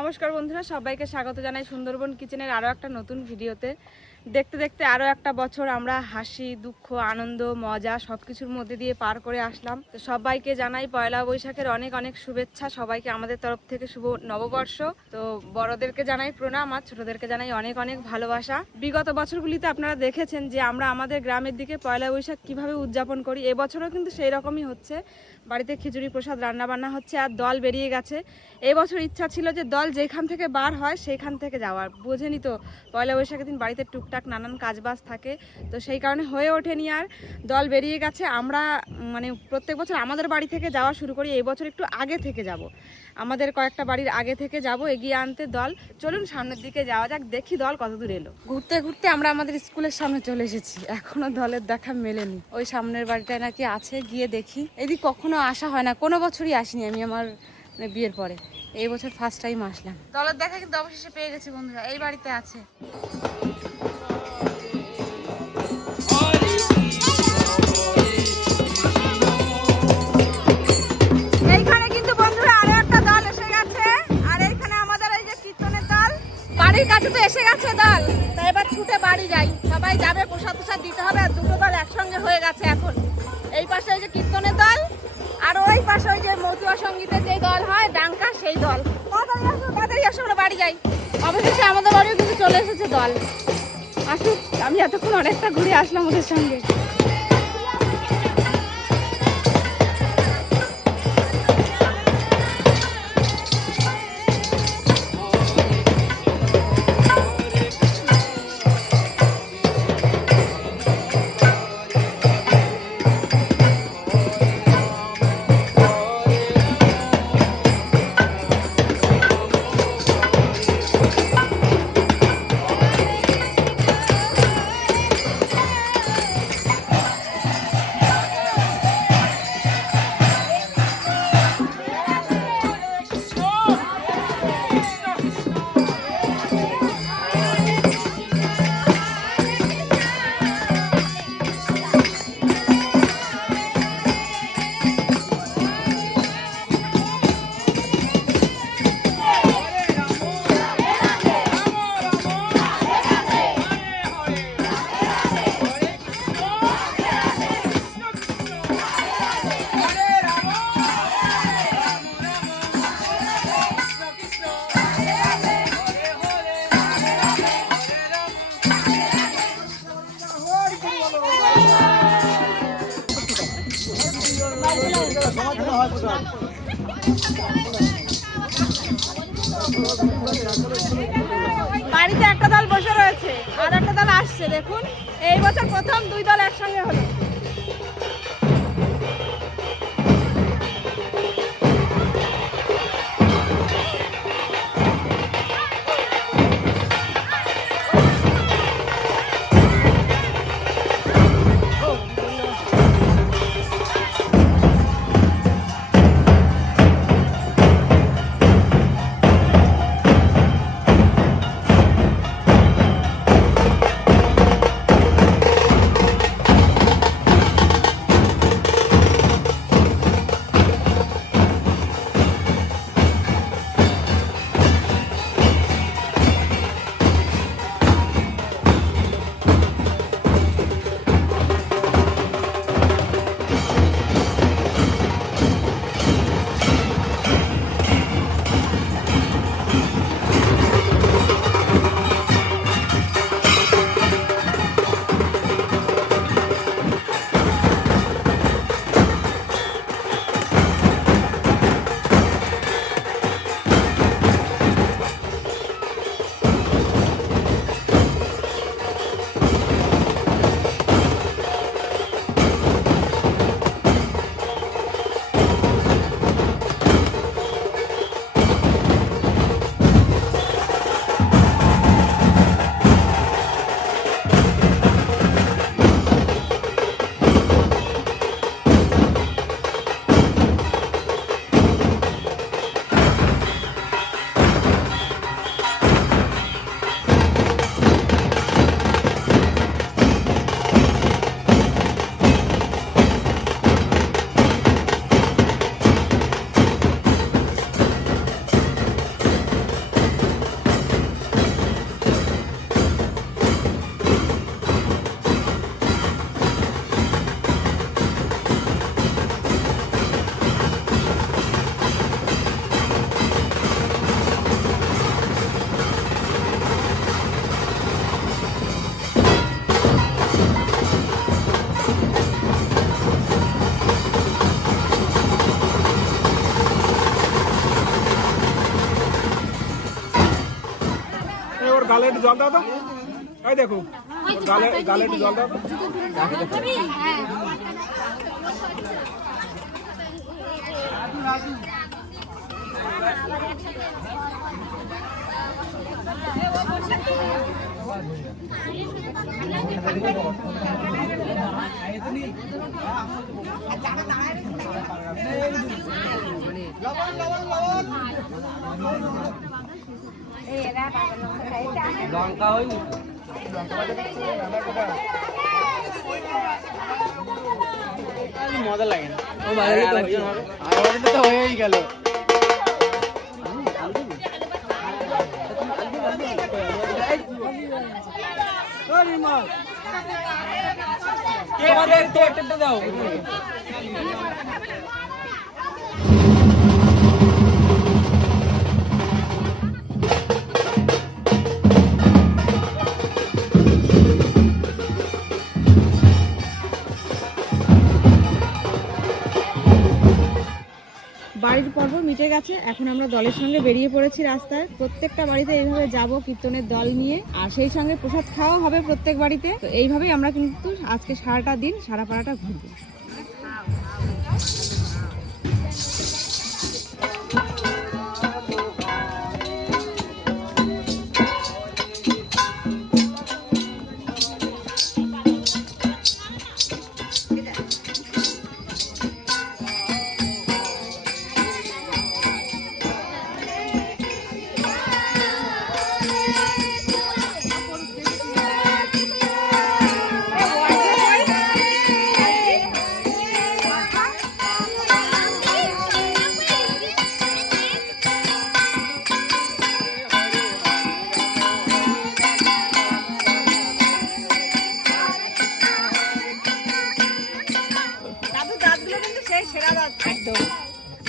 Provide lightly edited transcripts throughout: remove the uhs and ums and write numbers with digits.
নমস্কার বন্ধুরা, সবাইকে স্বাগত জানাই সুন্দরবন কিচেনের আরও একটা নতুন ভিডিওতে। দেখতে দেখতে আরও একটা বছর আমরা হাসি, দুঃখ, আনন্দ, মজা সব কিছুর মধ্যে দিয়ে পার করে আসলাম। তো সবাইকে জানাই পয়লা বৈশাখের অনেক অনেক শুভেচ্ছা। সবাইকে আমাদের তরফ থেকে শুভ নববর্ষ। তো বড়দেরকে জানাই প্রণাম আর ছোটদেরকে জানাই অনেক অনেক ভালোবাসা। বিগত বছরগুলিতে আপনারা দেখেছেন যে আমরা আমাদের গ্রামের দিকে পয়লা বৈশাখ কিভাবে উদযাপন করি। এবছরও কিন্তু সেই রকমই হচ্ছে। বাড়িতে খিচুড়ি প্রসাদ রান্নাবান্না হচ্ছে আর দল বেরিয়ে গেছে। এবছর ইচ্ছা ছিল যে দল যেখান থেকে বার হয় সেইখান থেকে যাওয়ার। বোঝেনি তো পয়লা বৈশাখের দিন বাড়িতে টুকটাক নানান কাজবাজ থাকে, তো সেই কারণে হয়ে ওঠেনি। আর দল বেরিয়ে গেছে। আমরা প্রত্যেক বছর আমাদের বাড়ি থেকে যাওয়া শুরু করি। এই বছর একটু আগে থেকে যাব, আমাদের কয়েকটা বাড়ির আগে থেকে যাব এগিয়ে আনতে দল। চলুন সামনের দিকে যাওয়া যাক, দেখি দল কত দূর এলো। ঘুরতে ঘুরতে আমরা আমাদের স্কুলের সামনে চলে এসেছি। এখনো দলের দেখা মেলেনি। ওই সামনের বাড়িটায় নাকি আছে, গিয়ে দেখি। এদিক কখনো আসা হয় না, কোনো বছরই আসিনি আমি আমার বিয়ের পরে। এই বছর ফার্স্ট টাইম আসলাম। দলের দেখা কিন্তু অবশেষে পেয়ে গেছি বন্ধুরা, এই বাড়িতে আছে। এইখানে কিন্তু বন্ধুরা আরো একটা দল এসে গেছে। আর এইখানে আমাদের এই যে কীর্তনের দল বাড়ির কাছে তো এসে গেছে দল। তাই এবার ছুটে বাড়ি যাই, সবাই যাবে, প্রসাদ প্রসাদ দিতে হবে। আর দুটো দল একসঙ্গে হয়ে গেছে এখন। এই পাশে ওই যে কীর্তনের দল, আর ওই পাশে ওই যে মতুয়া সঙ্গীতের যে দল হয় ডাঙ্কা, সেই দল। তাড়াতাড়ি আসো, আমরা বাড়ি যাই। অবশেষে আমাদের বাড়িও কিন্তু চলে এসেছে দল। আসুক, আমি এতক্ষণ অনেকটা ঘুরে আসলাম ওদের সঙ্গে। বাড়িতে একটা দল বসে রয়েছে আর একটা দল আসছে। দেখুন, এই বছর প্রথম দুই দল একসঙ্গে হলো। গালে একটু জল দাও তো, এই দেখো গালে গালে একটু জল দাও তো। লঙ্কা হয়নি মজা লাগে না, তো হয়েই গেল। দাও বাড়ির পর্ব মিটে গেছে, এখন আমরা দলের সঙ্গে বেরিয়ে পড়েছি রাস্তায়। প্রত্যেকটা বাড়িতে এইভাবে যাব কীর্তনের দল নিয়ে, আর সেই সঙ্গে প্রসাদ খাওয়া হবে প্রত্যেক বাড়িতে। তো এইভাবেই আমরা কিন্তু আজকে সারাটা দিন সারা পাড়াটা ঘুরবো।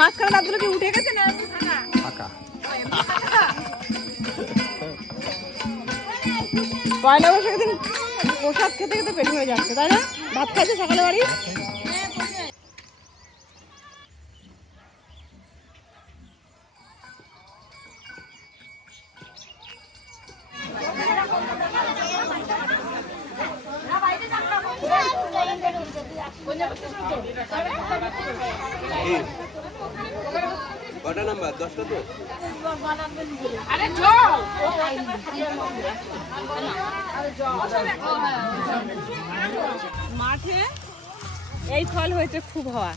মাঝখানে দাঁতগুলো কি উঠে গেছে না ফাঁকা? পয়লা বৈশাখের দিন প্রসাদ খেতে খেতে পেট হয়ে যাচ্ছে, তাই না? ভাত খাইছে সকালে বাড়ি? কটা নাম্বার? 10টা তো। মাঠে এই ফল হয়েছে খুব হওয়া,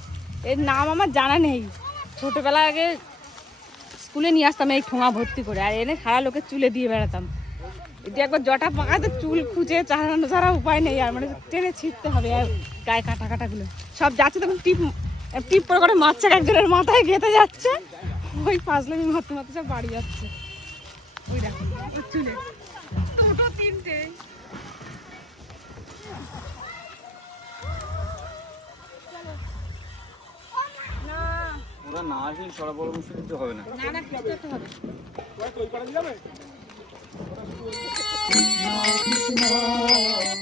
এর নাম আমার জানা নেই। ছোটবেলা আগে স্কুলে নিয়ে আসতাম এই ঠোঙা ভর্তি করে, আর এনে সারা লোকের চুলে দিয়ে বেড়াতাম। এটি একবার জটা পাকাতে চুল খুঁজে চালানো ছাড়া উপায় নেই, আর মানে টেনে ছিঁড়তে হবে। আর গায়ে কাটা কাটাগুলো সব যাচ্ছে, তখন টিপ টিপ করে করে মারছে, একজনের মাথায় গেঁথে যাচ্ছে, ওই ফাজলামি মারতে মারতে সব বাড়ি যাচ্ছে। ওই দেখো চুলে দুটো তিনটে। ওরা না আসলে সরা পরামর্শ দিতে হবে না। না না কিছু একটা হবে।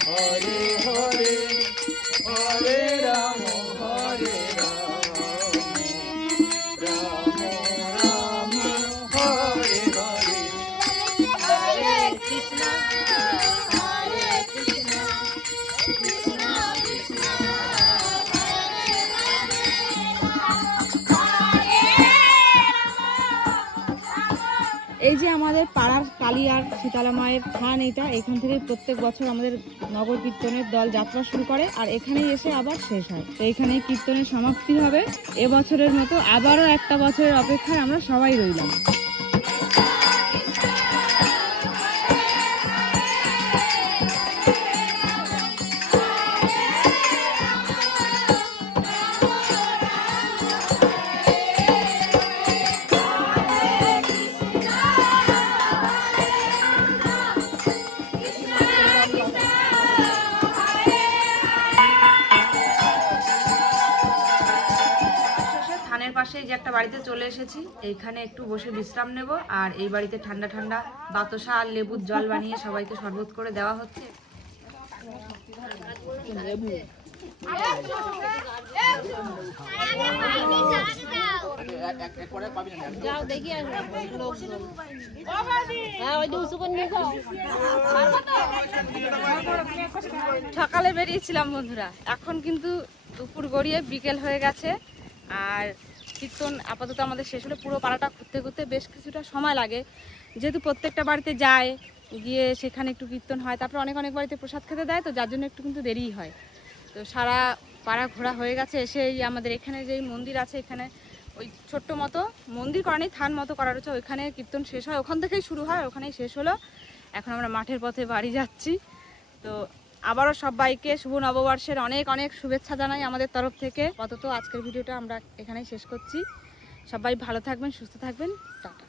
হরে হরে হরে রাম হরে রাম রাম রাম হরে হরে হরে কৃষ্ণ হরে কৃষ্ণ কৃষ্ণ কৃষ্ণ এই যে আমাদের পাড়ার কালিয়ার শীতলা মায়ের থান, এটা এখান থেকে প্রত্যেক বছর আমাদের নগর কীর্তনের দল যাত্রা শুরু করে, আর এখানেই এসে আবার শেষ হয়। তো এখানে কীর্তনের সমাপ্তি হবে। এবছরের মতো আবারও একটা বছরের অপেক্ষায় আমরা সবাই রইলাম। পাশে যে একটা বাড়িতে চলে এসেছি, এইখানে একটু বসে বিশ্রাম নেব। আর এই বাড়িতে ঠান্ডা ঠান্ডা বাতাসা আর লেবুর জল বানিয়ে সবাইকে শরবত করে দেওয়া হচ্ছে। একবারে পাবি না। যাও দেখি আর লোকজন হ্যাঁ ওই যে উঁচু করে নিয়ে যাও সকালে বেরিয়েছিলাম বন্ধুরা, এখন কিন্তু দুপুর গড়িয়ে বিকেল হয়ে গেছে। আর কীর্তন আপাতত আমাদের শেষ হলে পুরো পাড়াটা ঘুরতে ঘুরতে বেশ কিছুটা সময় লাগে, যেহেতু প্রত্যেকটা বাড়িতে যায়, গিয়ে সেখানে একটু কীর্তন হয়, তারপর অনেক অনেক বাড়িতে প্রসাদ খেতে দেয়, তো যার জন্য একটু কিন্তু দেরিই হয়। তো সারা পাড়া ঘোরা হয়ে গেছে, এসে এই আমাদের এখানে যেই মন্দির আছে, এখানে ওই ছোট্ট মতো মন্দির করা নেই, থান মতো করা রয়েছে, ওইখানে কীর্তন শেষ হয়, ওখান থেকেই শুরু হয়, ওখানেই শেষ হলো। এখন আমরা মাঠের পথে বাড়ি যাচ্ছি। তো আবারও সবাইকে শুভ নববর্ষের অনেক অনেক শুভেচ্ছা জানাই আমাদের তরফ থেকে। আপাতত আজকের ভিডিওটা আমরা এখানেই শেষ করছি। সবাই ভালো থাকবেন, সুস্থ থাকবেন, টাটা।